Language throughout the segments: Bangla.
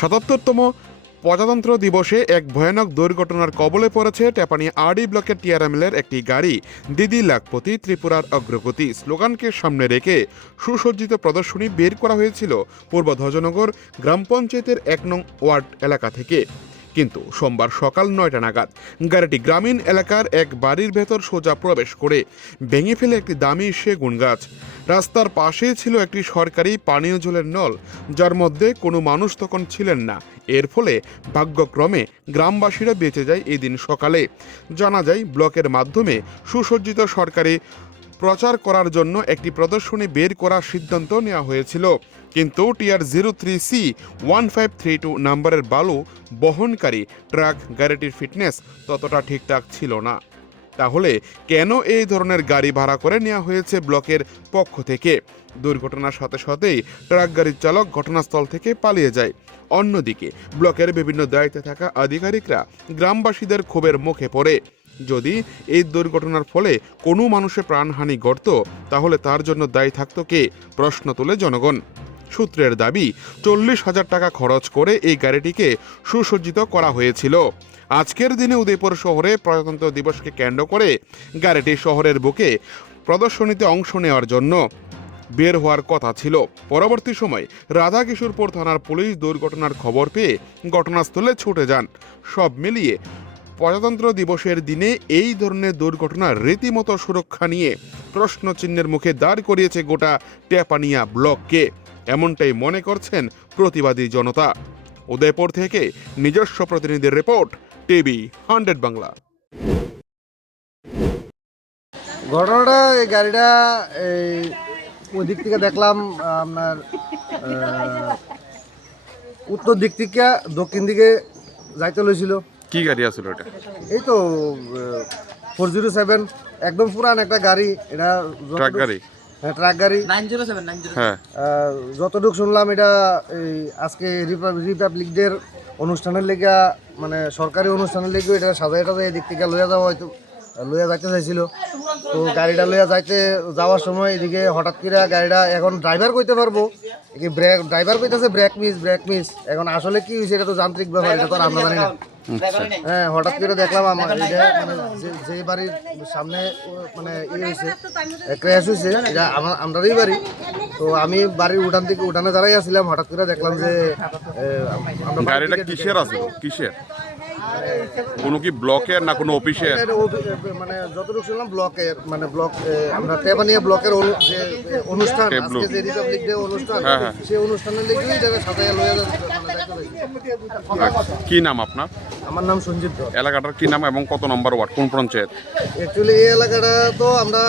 সাতাত্তরতম প্রজাতন্ত্র দিবসে এক ভয়ানক দুর্ঘটনার কবলে পড়েছে টেপানি আরডি ব্লকের টিআরএমএলের একটি গাড়ি। দিদি লাখপতি, ত্রিপুরার অগ্রগতি। স্লোগানকে সামনে রেখে সুসজ্জিত প্রদর্শনী বের করা হয়েছিল পূর্ব ধ্বজনগর গ্রাম পঞ্চায়েতের এক নং ওয়ার্ড এলাকা থেকে। কিন্তু সোমবার সকাল নয়টা নাগাদ গাড়িটি গ্রামীণ এলাকার এক বাড়ির ভেতর সোজা প্রবেশ করে ভেঙে ফেলে একটি দামি সেগুন গাছ। রাস্তার পাশেই ছিল একটি সরকারি পানীয় জলের নল, যার মধ্যে কোনো মানুষ তখন ছিলেন না। এর ফলে ভাগ্যক্রমে গ্রামবাসীরা বেঁচে যায় এদিন সকালে। জানা যায়, ব্লকের মাধ্যমে সুসজ্জিত সরকারি প্রচার করার জন্য একটি প্রদর্শনী বের করার সিদ্ধান্ত নেওয়া হয়েছিল। কিন্তু TR zero three C one five three two নাম্বারের বালু বহনকারী ট্রাক গাড়িটির ফিটনেস ততটা ঠিকঠাক ছিল না। তাহলে কেন এই ধরনের গাড়ি ভাড়া করে নেওয়া হয়েছে ব্লকের পক্ষ থেকে? দুর্ঘটনার সাথে সাথেই ট্রাক গাড়ির চালক ঘটনাস্থল থেকে পালিয়ে যায়। অন্যদিকে, ব্লকের বিভিন্ন দায়িত্বে থাকা আধিকারিকরা গ্রামবাসীদের ক্ষোভের মুখে পড়ে। যদি এই দুর্ঘটনার ফলে কোনো মানুষের প্রাণহানি ঘটত, তাহলে তার জন্য দায়ী থাকতো কে? প্রশ্ন তোলে জনগণ। সূত্রের দাবি, চল্লিশ হাজার টাকা খরচ করে এই গাড়িটিকে সুসজ্জিত করা হয়েছিল। আজকের দিনে উদয়পুর শহরে প্রজাতন্ত্র দিবসকে কেন্দ্র করে গাড়িটি শহরের বুকে প্রদর্শনীতে অংশ নেওয়ার জন্য বের হওয়ার কথা ছিল। পরবর্তী সময় রাধাকিশোরপুর থানার পুলিশ দুর্ঘটনার খবর পেয়ে ঘটনাস্থলে ছুটে যান। সব মিলিয়ে প্রজাতন্ত্র দিবসের দিনে এই ধরনের দুর্ঘটনার রীতিমতো সুরক্ষা নিয়ে প্রশ্নচিহ্নের মুখে দাঁড় করিয়েছে গোটা টেপানিয়া ব্লককে। এমনটাই মনে করছেন প্রতিবাদী জনতা। উদয়পুর থেকে নিজস্ব প্রতিনিধির রিপোর্ট, টিভি হান্ড্রেড বাংলা। ঘটনাটা এই গাড়িটা এই ওই দিক থেকে দেখলাম, আপনার উত্তর দিক থেকে দক্ষিণ দিকে যাইতে লইছিল। কি গাড়ি আসলে ওটা? এই তো ফোর জিরো সেভেন একদম পুরান একটা গাড়ি। এটা ট্রাক গাড়ি? হ্যাঁ ট্রাক গাড়ি। Nine zero seven nine zero হ্যাঁ। আহ, যতটুকু শুনলাম এটা এই আজকে রিপাবলিক ডের অনুষ্ঠানের লেগে মানে সরকারি অনুষ্ঠানের লেগে এটা সাজাই টাজাই দিক থেকে লইয়া যাওয়া হয়তো। লইয়া যাইতে চাইছিল। তো গাড়িটা লইয়া যাইতে যাওয়ার সময় এদিকে হঠাৎ করে গাড়িটা এখন ড্রাইভার কইতে পারব। কি ব্রেক ড্রাইভার কইতেছে ব্রেক মিস ব্রেক মিস এখন আসলে কি হয়েছে এটা তো যান্ত্রিক ব্যাপার এটা তো আর আমরা জানি না। হ্যাঁ হঠাৎ করে দেখলাম আমার মানে যে- বাড়ির সামনে মানে ইয়ে হয়েছে ক্র্যাশ হয়েছে এটা আমার আমরারই বাড়ি। তো আমি বাড়ির উঠান থেকে উঠানে দাঁড়াই আসছিলাম হঠাৎ করে দেখলাম যে গাড়িটা কিসের আছে কিসের? কোনো কি ব্লকের না কোনো অফিসের? মানে যতটুকু শুনলাম ব্লকের মানে ব্লক আমরা তেবানিয়া ব্লকের যে অনুষ্ঠান আজকে যে রিপাবলিক ডে অনুষ্ঠান হ্যাঁ, হ্যাঁ। সেই অনুষ্ঠানের লেগেই যাচ্ছে মানে যাইতে পারছি। কি নাম আপনার? আমার নাম সঞ্জিত এলাকাটার কি নাম এবং কত নম্বর ওয়ার্ড? কোন পঞ্চায়েত? অ্যাকচুয়ালি এই এলাকাটা তো আমরা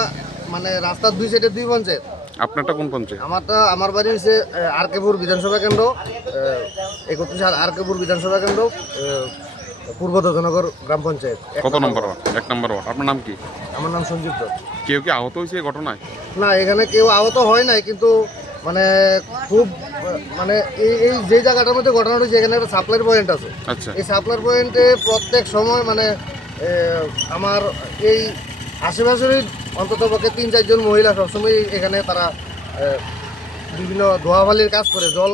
মানে রাস্তার দুই সাইডে দুই পঞ্চায়েত। আপনারটা কোন পঞ্চায়েত? আমারটা আমার বাড়ি হচ্ছে আর কেপুর বিধানসভা কেন্দ্র একত্রিশ আর আর কেপুর বিধানসভা কেন্দ্র পূর্ব দজনগর গ্রাম পঞ্চায়েত। কত নম্বর এক নম্বর ওয়ার্ড। আপনার নাম কি? আমার নাম সঞ্জিত দত্ত। কেউ কি আহত হয়েছে এই ঘটনায়? না এখানে কেউ আহত হয় নাই কিন্তু মানে খুব মানে এই এই যে জায়গাটার মধ্যে ঘটনা হয়েছে এখানে একটা সাপ্লাই পয়েন্ট আছে। আচ্ছা। এই সাপ্লাই পয়েন্টে প্রত্যেক সময় মানে আহ, আমার এই আশেপাশের অন্তত পক্ষে তিন চারজন মহিলা সবসময় এখানে তারা আহ, বিভিন্ন ধোয়াবালির কাজ করে জল